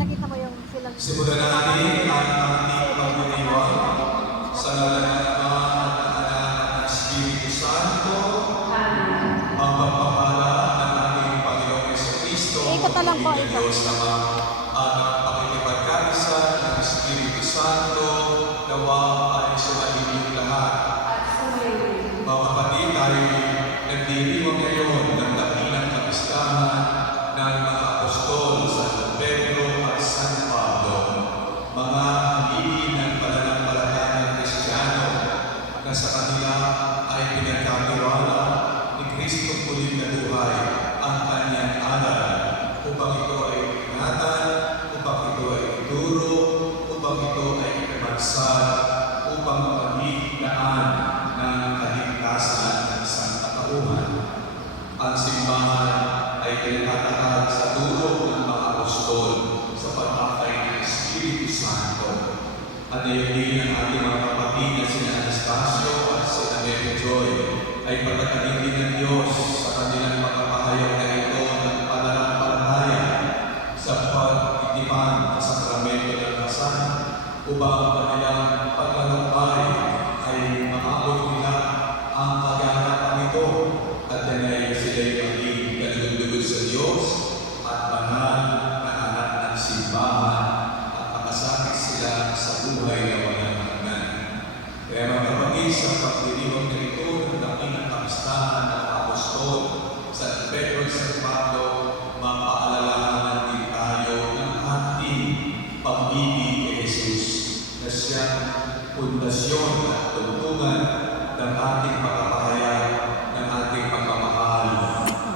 nakita mo yung silang... Simulan natin ang ating pagdiriwang sa ngalan ng Ama at ng Anak at ng Espiritu Santo. Ang pagpapala ng ating Panginoong Jesucristo, Ikot na lang po, ng ikot. Diyos Ama, at ang pakikipagkaisa ng Espiritu Santo, nawa ay sumalihin lahat. Mga kapatid, tayo nagdiriwang ngayon ng dakilang kapistahan ng mga apostol San Pedro at San Pablo, mga haligi ng pananampalatayang Kristiyano na sa kanila ay pinagkatiwala ni Kristong muling na buhay ang kanyang aral upang ito ay ingatan, upang ito ay ituro, upang ito ay ipamagsal, upang magiglaan ng kaligtasan ng sangkatauhan. Ang simbahan ay pinatatatag sa tulong ng mga apostol sa pag-akay ng Espiritu Santo. At din ang ating mga kapatid na sina Anastasio at sina Mary Joy ay pagkakalitin ng Diyos sa kanilang mga pahayag na ito ng pananampalataya sa pagtitipan sa sakramento ng kasal upang ang kanilang paglalakbay ay maabot nila ang kaganapan ito at yan ay sila'y maging kalulugod sa Diyos at banal na anak ng simbahan at makasakit sila sa buhay na walang hanggan. Kaya mga kapatid, sa pagdiriwang na ito ng dakilang kapistahan ng apostol San Pedro at San Pablo, mapaalalahanan din tayo ng ating pag-ibig kay Jesus na siyang pundasyon at tungtungan ng ating pagpapahayag ng ating pagmamahal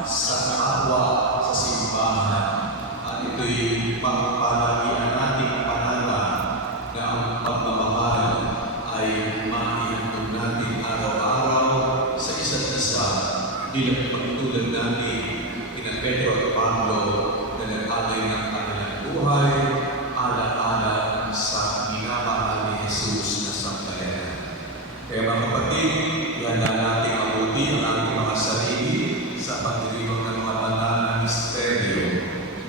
sa kapwa sa simbahan. At ito'y pagpapalagian nating panala na ang pagmamahal ay maihandog natin araw-araw sa isa't isa bilang pagtulad natin kina Pedro at Pablo na nag-alay ng kanilang buhay ala-ala sa minamahal ni Jesus na sambayanan. Kaya mga kapatid, ihanda natin mabuti ang ating mga sarili sa pagdiriwang ng mga banal na misteryo.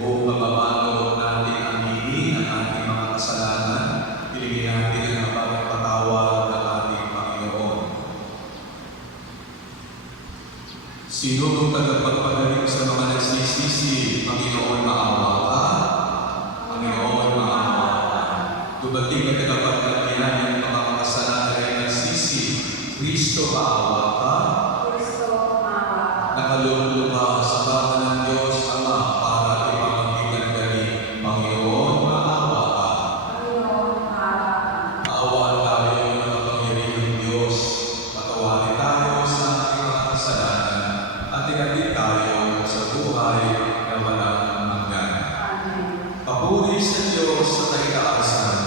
Buong mababago natin aminin ang ating mga kasalanan, pilingin natin ang mababang patawad ng ating Panginoon. Sino kung tagapagpagaling sa mga nagsisisi, Panginoon, maawa ka? Panginoon, maawa ka. Dumating na tagapagpagaling ng mga kasalanan ay nagsisi, Kristo, maawa ka? Nakalulog ka sa baka ng Diyos Ama para ipamagitan kami, Panginoon, maawa ka. Maawaan tayo ng makapangyarihang Diyos, patawarin tayo sa ating mga kasalanan at ihatid tayo sa buhay na walang hanggan. Papuri sa Diyos sa kaitaasan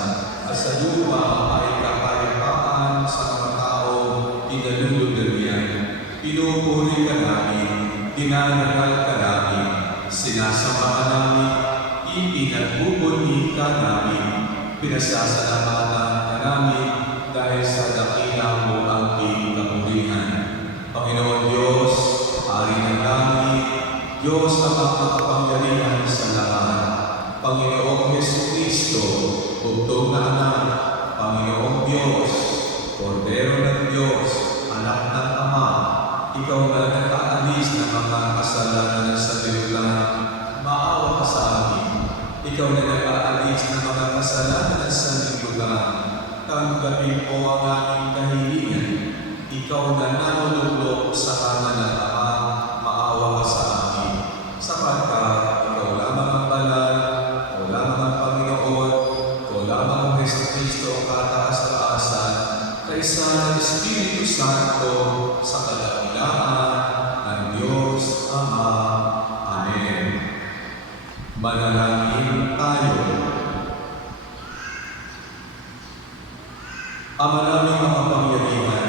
at sa lupa ay kapayapaan sa mga taong pinalulugdan niya. Pinupuri ka namin, dinaragal ka namin, sinasama ka namin, ipinagbubunyi ka namin, pinasasalamatan ka namin dahil sa dakila mo ang kapurihan. Panginoon Diyos, Hari ng langit, Diyos na makapangyarihan sa lahat, Panginoong Jesucristo, bugtong na anak, Panginoong Diyos, Kordero ng Diyos, Anak ng Ama, ikaw na nag-aalis ng mga kasalanan ng sanlibutan, maawa ka sa amin. Ikaw na nag-aalis ng mga kasalanan ng sanlibutan, tanggapin mo ang aming kahilingan. Ikaw na nanulunglok sa kanan ng Ama, maawa ka sa amin. Sapagkat ikaw lamang ang banal, ikaw lamang ang Panginoon, ikaw lamang ang Jesucristo ang kataas-taasan, kaysa ng Espiritu Santo sa kadakilaan ng Diyos Ama. Amen. Manalangin tayo. Ama naming makapangyarihan,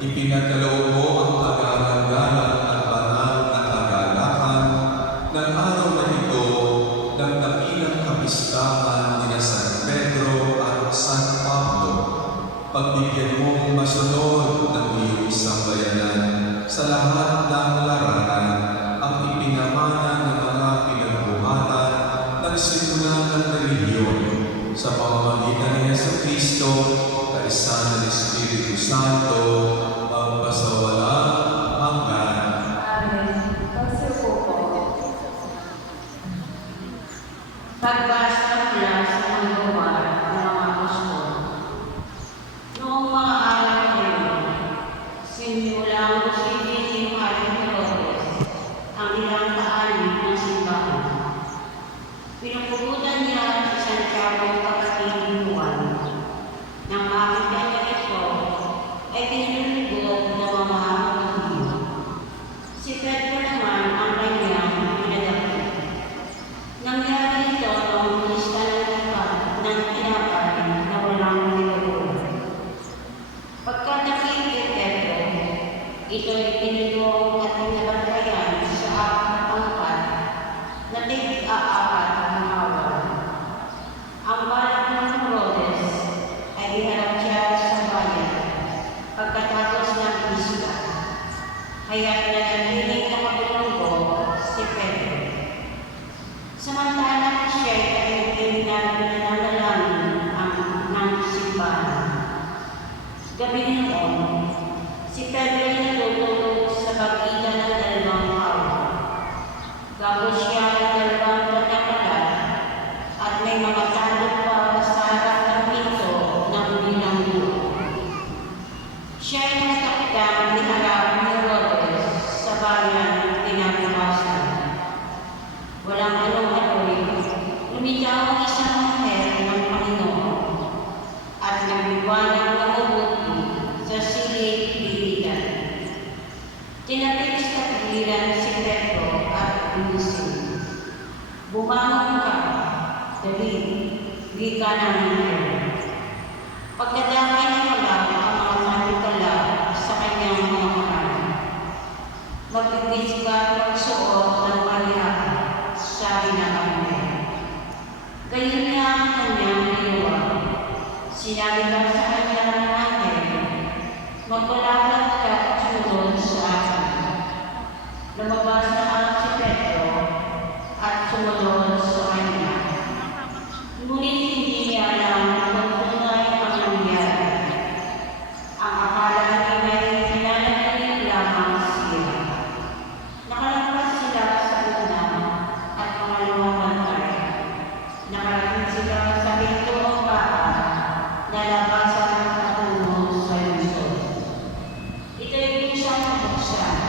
ipinagkaloob mo ang kagandahan at banal na kagalakan ng araw na ito ng dakilang kapistahan ni San Pedro at San Pablo. Pagbigyan mong masunod ng iyong sambayanan sa lahat ng larangan ang ipinamana ng mga pinagbuhatan ng simula ng Santo, magpasawalang hanggan. Amen. Pagsuko po. Pagbasa mula sa mga gawa ng mga apostol. Noong mga araw na yun, sinimulang busibin ni Haring Herodes ang ilang taanin ng simbahan. Pinupugutan niya si Santiago kapatid ni Juan. Nang makita niya ito, ay pinulubog ng mga Hudyo. Si Pedro naman ang kanyang pinadapit. Nangyari ito noong lista ng tinapay na walang nilagay. Pagka nakita kay Pedro, ito'y pinilong at pinabantayan sa aking pangkat na tig-aapat ng awal. Ang balak ng Herodes ay iharap siya sa bayan pagkatapos ng isla. Kaya't nanatiling nakapilunggo si Pedro. Samantalang siya'y kaintin na pinanalangin ng simbahan. Gabi noon, si Pedro ay natutulog sa pagitan ng dalawang awal. Gabos siya ng dalawang panakalat at may mga tandok pa sa harap ng pinto ng bilang buo. Siya ay natakdang iharap ni Herodes sa bayan kinabukasan. Walang anong-ano'y lumitaw ang isang anghel ng Panginoon at nagliwanag ng mabuti sa silid-bilidan. Tinapik sa pagilan si Pedro at inisip, "Bumangon ka, David, wika ng anghel." Pagkadamay na malak ang mga manukala sa kanyang mga kanan. "Magbibis ka at magsuot ng palihan," sabi ng anghel. Gayon nga ang kanyang ginawa. Sinabi lang sa kanya ng anghel, "Magpalapad ka at sumunod sa akin." Lumabas na ang si Pedro at sumunod sa kanya. Ngunit hindi niya alam kung tunay ang nangyari. Ang akala niya may pinanagaling lamang siya. Nakalampas sila sa una at pangalawang bantay. Nakarating sila sa pintong bahay na labasan ng patungo sa lungsod. Ito'y kusang mabuksan